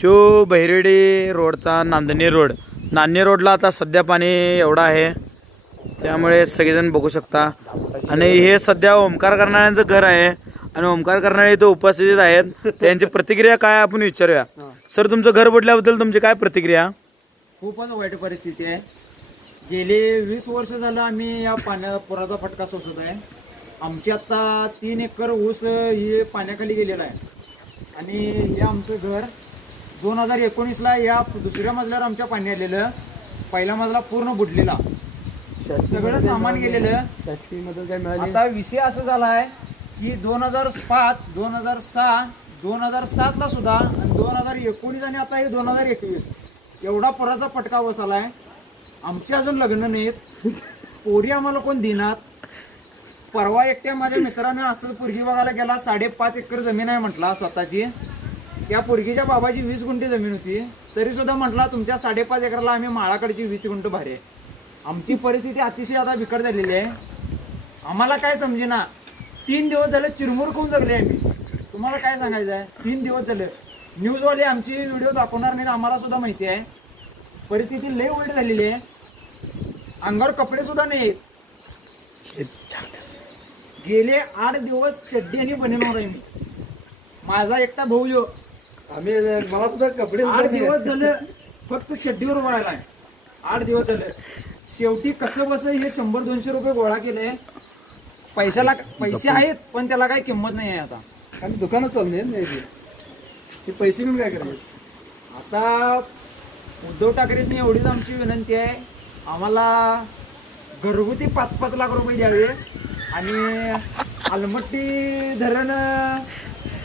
Show बहिरेडी रोडचा नांदणी road. नांदणी रोडला आता सध्या पाणी एवढं आहे, त्यामुळे सगळेजण बघू शकता. आणि हे सध्या ओमकार करणाऱ्यांचं घर आहे आणि ओमकार करणारे इथं उपस्थित आहेत. त्यांची प्रतिक्रिया काय आपण विचारूया. सर, तुमचं घर बुडल्याबद्दल तुमची काय प्रतिक्रिया? खूपच वाईट परिस्थिती आहे. गेले 20 वर्ष झालं आम्ही या पुराचा फटका सोसत आहे. आमची आता 3 एकर ऊस हे पाण्याखाली गेलेला आहे आणि हे आमचं घर 2019ला या दुसऱ्या मजल्यावर आमच्या पाणी आलेलं. पहिला मजला पूर्ण बुडलेला, सगळं सामान गेलेलं. आता विषय असं झाला आहे की 2005, 2006, 2007ला सुद्धा आणि 2019 आणि आता हे 2021 एवढा पुराचा फटका बसलाय. आमची अजून लग्न नाहीत, पोरी आम्हाला कोण देणार. परवा एकट्या माझ्या मित्रानं असं पोरगी बघायला गेला. 5.5 एकर जमीन आहे म्हटला स्वतःची. त्या पोरगीच्या बाबाची 20 गुंठे जमीन होती, तरी सुद्धा म्हटला तुमच्या 5.5 एकरला आम्ही माळाकडची 20 गुंठ भारी आहे. आमची परिस्थिती अतिशय आता बिकट झालेली आहे. आम्हाला काय समजेना. 3 दिवस झाले चिरमुर खाऊन जगले आम्ही. तुम्हाला काय सांगायचं आहे, 3 दिवस झाले. न्यूजवाले आमची व्हिडिओ दाखवणार नाहीत, आम्हाला सुद्धा माहिती आहे. परिस्थिती लय वाईट झालेली आहे. अंगावर कपडे सुद्धा नाहीत. गेले 8 दिवस चड्डी आणि बनेनवर आहे मी. माझा एकटा भाऊ जो मला सुद्धा कपडे 8 दिवस झाले फक्त चड्डीवर वळायला आहे. 8 दिवस झाले. शेवटी कसं बस हे 100-200 रुपये गोळा केले. पैसे आहेत पण त्याला काही किंमत नाही आहे. आता आणि दुकानात चालले नाही ते पैसे घेऊन काय करायचं. आता उद्धव ठाकरेंनी एवढीच आमची विनंती आहे, आम्हाला घरगुती 5-5 लाख रुपये द्यावे आणि आलमट्टी धरण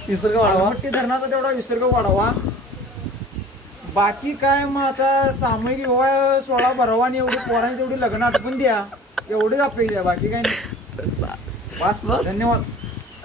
आलमट्टी धरणाचा तेवढा विसर्ग वाढवा. बाकी काय मग आता सामूहिक विवाह सोहळा भरावा आणि एवढी पोरांची तेवढी लग्न आटपून द्या, एवढीच अपेक्षा आहे. बाकी काय नाही. बस, धन्यवाद.